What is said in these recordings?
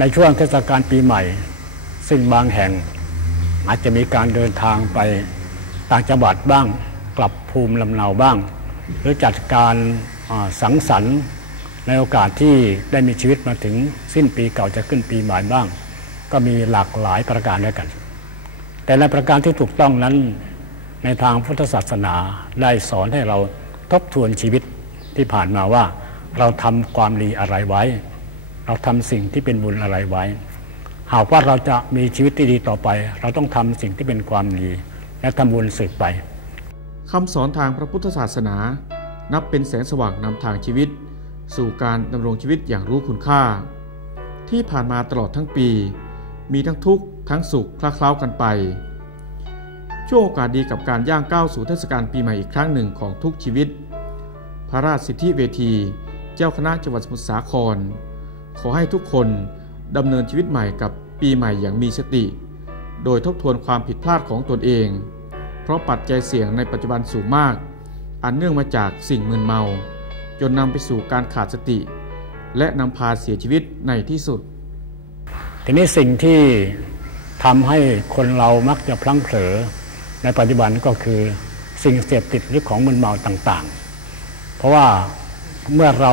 ในช่วงเทศกาลปีใหม่ ซึ่งบางแห่ง อาจจะมีการเดินทางไปต่างจังหวัดบ้าง กลับภูมิลำเนาบ้าง หรือจัดการสังสรรค์ในโอกาสที่ได้มีชีวิตมาถึงสิ้นปีเก่าจะขึ้นปีใหม่บ้าง ก็มีหลากหลายประการด้วยกัน แต่ในประการที่ถูกต้องนั้น ในทางพุทธศาสนาได้สอนให้เราทบทวนชีวิตที่ผ่านมาว่า เราทำความดีอะไรไว้ เราทำสิ่งที่เป็นบุญอะไรไว้ หากว่าเราจะมีชีวิตที่ดีต่อไป เราต้องทำสิ่งที่เป็นความดี และทำบุญสืบไปคำสอนทางพระพุทธศาสนา นับเป็นแสงสว่างนำทางชีวิต สู่การดำรงชีวิตอย่างรู้คุณค่า ที่ผ่านมาตลอดทั้งปี มีทั้งทุกข์ทั้งสุขคล้าคล้ากันไป ช่วงโอกาสดีกับการย่างก้าวสู่เทศกาลปีใหม่อีกครั้งหนึ่งของทุกชีวิต พระราชสิทธิเวที เจ้าคณะจังหวัดสมุทรสาคร ขอให้ทุกคนดำเนินชีวิตใหม่กับปีใหม่อย่างมีสติ โดยทบทวนความผิดพลาดของตนเอง เพราะปัจจัยเสี่ยงในปัจจุบันสูงมาก อันเนื่องมาจากสิ่งมึนเมา จนนำไปสู่การขาดสติ และนำพาเสียชีวิตในที่สุด ทีนี้สิ่งที่ทำให้คนเรามักจะพลั้งเผลอในปัจจุบันก็คือสิ่งเสพติดหรือของมึนเมาต่างๆ เพราะว่าเมื่อเรา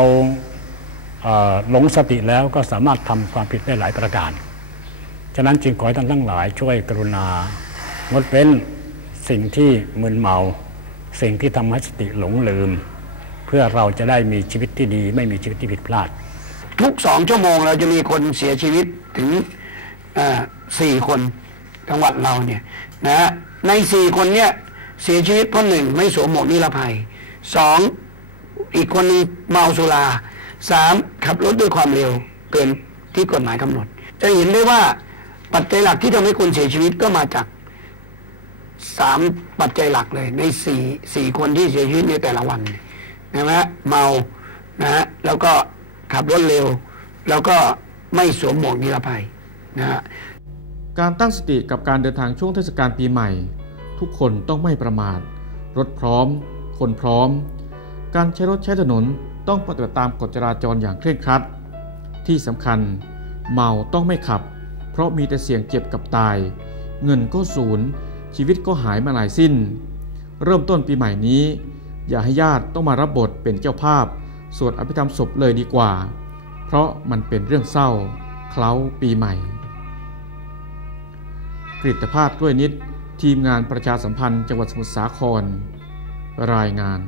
หลงสติแล้วก็สามารถทำความผิดได้หลายประการ ฉะนั้นจึงขอให้ท่านทั้งหลายช่วยกรุณางดเว้นสิ่งที่มึนเมา สิ่งที่ทำให้สติหลงลืม เพื่อเราจะได้มีชีวิตที่ดี ไม่มีชีวิตที่ผิดพลาด ทุกสองชั่วโมงเราจะมีคนเสียชีวิตถึงสี่คนจังหวัดเราเนี่ยนะในสี่คนเนี่ยเสียชีวิตเพราะหนึ่งไม่สวมหมวกนิรภัยสองอีกคนนึงเมาสุรา สามขับรถด้วยความเร็วเกินที่กฎหมายกำหนด จะเห็นได้ว่าปัจจัยหลักที่ทำให้คนเสียชีวิตก็มาจากสามปัจจัยหลักเลย ในสี่สี่คนที่เสียชีวิตในแต่ละวันนะฮะเมานะฮะแล้วก็ขับรถเร็ว แล้วก็ไม่สวมหมวกนิรภัยนะฮะการตั้งสติกับการเดินทางช่วงเทศกาลปีใหม่ ทุกคนต้องไม่ประมาทรถพร้อม คนพร้อม การใช้รถใช้ถนน ต้องปฏิบัติตามกฎจราจรอย่างเคร่งครัด ที่สำคัญเมาต้องไม่ขับ เพราะมีแต่เสี่ยงเจ็บกับตาย เงินก็สูญชีวิตก็หายมาหลายสิ้น เริ่มต้นปีใหม่นี้ อย่าให้ญาติต้องมารับบทเป็นเจ้าภาพ สวดอภิธรรมศพเลยดีกว่า เพราะมันเป็นเรื่องเศร้า เคล้าปีใหม่กริตภาพด้วยนิด ทีมงานประชาสัมพันธ์จังหวัดสมุทรสาคร รายงาน